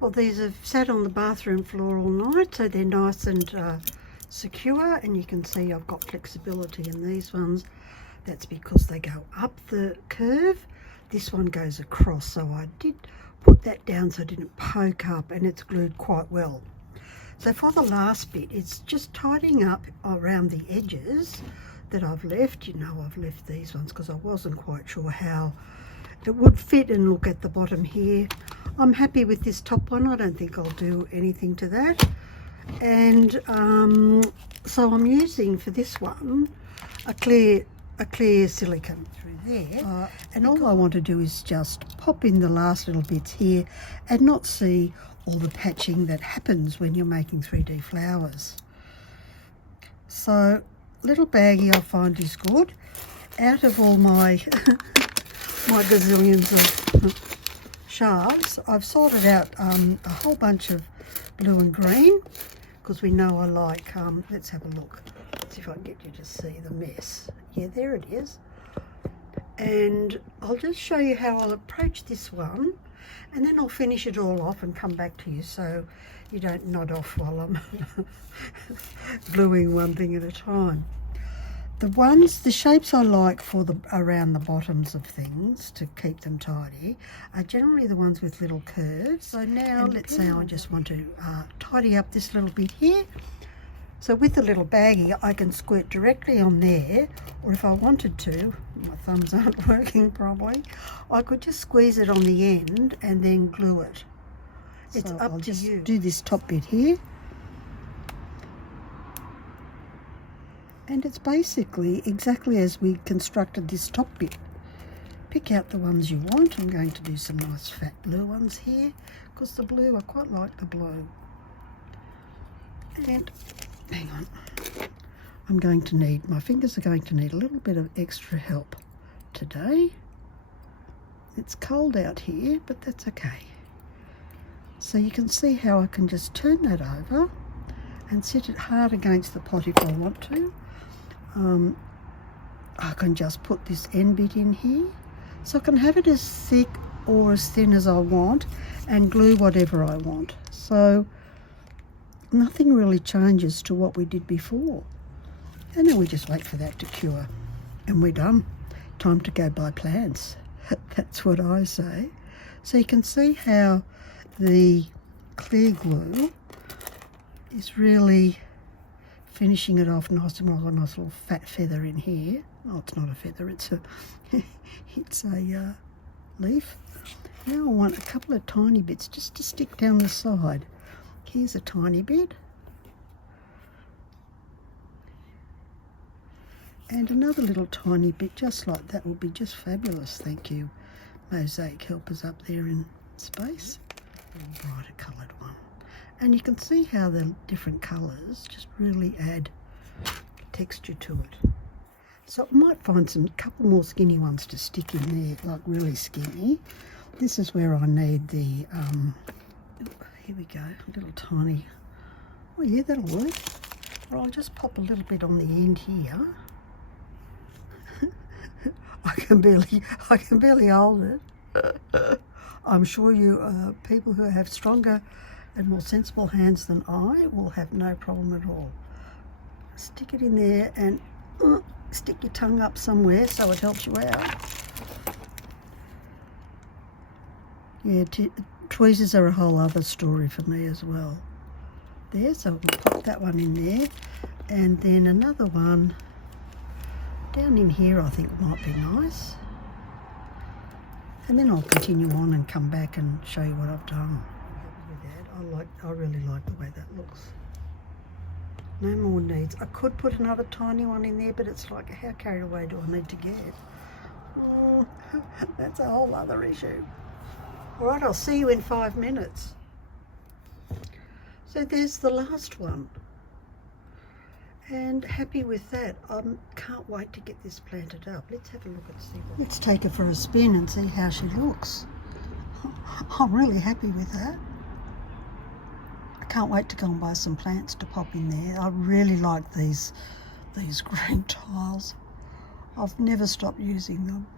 Well, these have sat on the bathroom floor all night, so they're nice and secure, and you can see I've got flexibility in these ones. That's because they go up the curve. This one goes across, so I did put that down so it didn't poke up, and it's glued quite well. So for the last bit, it's just tidying up around the edges that I've left. You know, I've left these ones because I wasn't quite sure how it would fit and look at the bottom here. I'm happy with this top one. I don't think I'll do anything to that. And so I'm using for this one a clear silicone through there. And all I want to do is just pop in the last little bits here and not see all the patching that happens when you're making 3D flowers. So little baggie I find is good. Out of all my my gazillions of shards, I've sorted out a whole bunch of blue and green because we know I like, let's have a look. Let's see if I can get you to see the mess. Yeah, there it is. And I'll just show you how I'll approach this one, and then I'll finish it all off and come back to you so you don't nod off while I'm gluing one thing at a time. The shapes I like for around the bottoms of things to keep them tidy are generally the ones with little curves. So now let's say I just want to tidy up this little bit here. So with the little baggie, I can squirt directly on there, or if I wanted to, my thumbs aren't working probably, I could just squeeze it on the end and then glue it. It's up to you. Do this top bit here. And it's basically exactly as we constructed this top bit. Pick out the ones you want. I'm going to do some nice fat blue ones here because the blue, I quite like the blue. And hang on, my fingers are going to need a little bit of extra help today. It's cold out here, but that's okay. So you can see how I can just turn that over and set it hard against the pot if I want to. I can just put this end bit in here, so I can have it as thick or as thin as I want and glue whatever I want. So nothing really changes to what we did before. And then we just wait for that to cure and we're done. Time to go buy plants. That's what I say. So you can see how the clear glue is really finishing it off nice, and I've got a nice little fat feather in here. Oh, it's not a feather, it's a leaf. Now I want a couple of tiny bits just to stick down the side. Here's a tiny bit. And another little tiny bit just like that will be just fabulous. Thank you, Mosaic helpers up there in space. A brighter coloured one. And you can see how the different colours just really add texture to it. So I might find a couple more skinny ones to stick in there, like really skinny. This is where I need the, here we go, a little tiny, oh yeah, that'll work. Or I'll just pop a little bit on the end here. I can barely hold it. I'm sure you people who have stronger and more sensible hands than I will have no problem at all. Stick it in there and stick your tongue up somewhere so it helps you out. Yeah, tweezers are a whole other story for me as well. There, so we'll pop that one in there, and then another one down in here I think might be nice. And then I'll continue on and come back and show you what I've done. I really like the way that looks. No more needs. I could put another tiny one in there, but it's like, how carried away do I need to get? That's a whole other issue. All right, I'll see you in 5 minutes. So there's the last one. And happy with that. I can't wait to get this planted up. Let's have a look and see what. Let's take her for a spin and see how she looks. I'm really happy with that. I can't wait to go and buy some plants to pop in there. I really like these green tiles. I've never stopped using them.